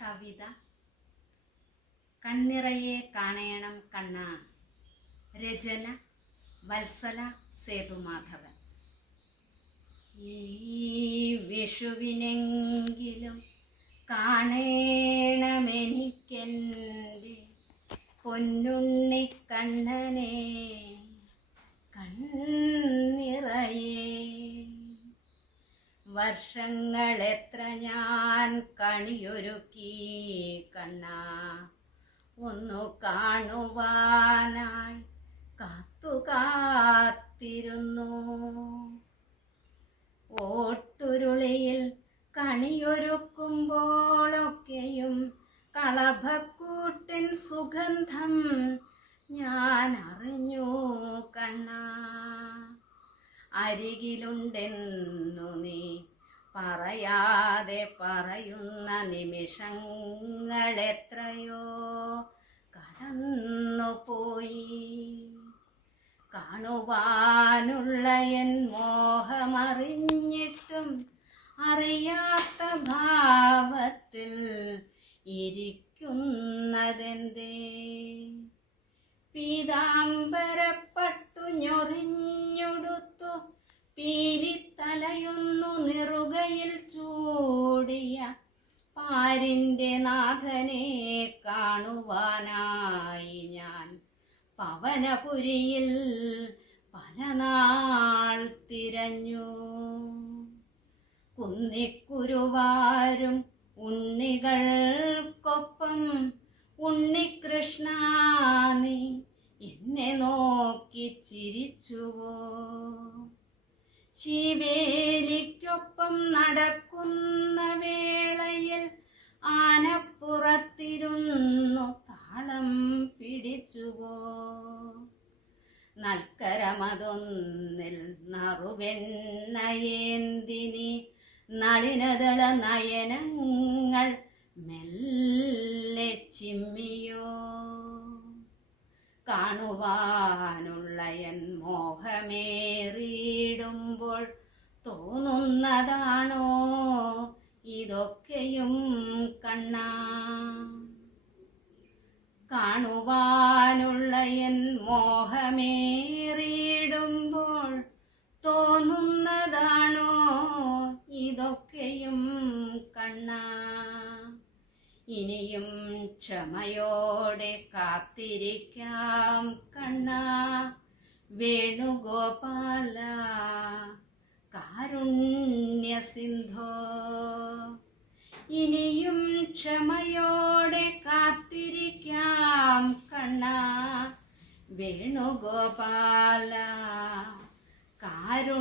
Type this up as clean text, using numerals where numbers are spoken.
കവിത കണ്ണിറയെ കാണേണം കണ്ണ. രചന വത്സല സേതുമാധവൻ. ഈ വിഷുവിനെങ്കിലും കാണേണമെനിക്കെൻ്റെ പൊന്നുണ്ണിക്കണ്ണനെ കണ്ണിറയെ. വർഷങ്ങളെത്ര ഞാൻ കണിയൊരുക്കി കണ്ണ, ഒന്നു കാണുവാനായി കാത്തിരുന്നു. ഓട്ടുരുളിയിൽ കണിയൊരുക്കുമ്പോഴൊക്കെയും കളഭക്കൂട്ടിൻ സുഗന്ധം ഞാൻ അറിഞ്ഞു കണ്ണ. അരികിലുണ്ടെന്നു നീ പറയാതെ പറയുന്ന നിമിഷങ്ങളെത്രയോ കടന്നുപോയി. കാണുവാനുള്ള എൻ മോഹമറിഞ്ഞിട്ടും അറിയാത്ത ഭാവത്തിൽ ഇരിക്കുന്നതെന്തേ? പീതാംബരപ്പട്ടു ഞൊറിഞ്ഞുടുത്തു പീലിത്തലയൊന്നു നിറുകയിൽ ചൂടിയ പാരിൻ്റെ നാഥനെ കാണുവാനായി ഞാൻ പവനപുരിയിൽ പല നാൾ തിരഞ്ഞു. കുന്നിക്കുരുവാരും ഉണ്ണികൾക്കൊപ്പം ഉണ്ണികൃഷ്ണ നീ എന്നെ നോക്കി ചിരിച്ചുവോ? ശിവേലിക്കൊപ്പം നടക്കുന്ന വേളയിൽ ആനപ്പുറത്തിരുന്നു താളം പിടിച്ചുവോ? നൽക്കരമതൊന്നിൽ നറുവെണ്ണയേന്തിനി നളിനദള നയനങ്ങൾ മെല്ലെ ചിമ്മിയോ? കാണുവാനുള്ള എൻ മോഹമേറിയിടുമ്പോൾ തോന്നുന്നതാണോ ഇതൊക്കെയും കണ്ണ? കാണുവാനുള്ള എൻ മോഹമേറിയിടുമ്പോൾ തോന്നുന്നതാണോ ഇതൊക്കെയും കണ്ണ? ഇനിയും ക്ഷമയോടെ കാത്തിരിക്കാം കണ്ണ. വേണുഗോപാല കാരുണ്യസിന്ധോ, ഇനിയും ക്ഷമയോടെ കാത്തിരിക്കാം കണ്ണ. വേണുഗോപാല കാരുണ്യസിന്ധോ.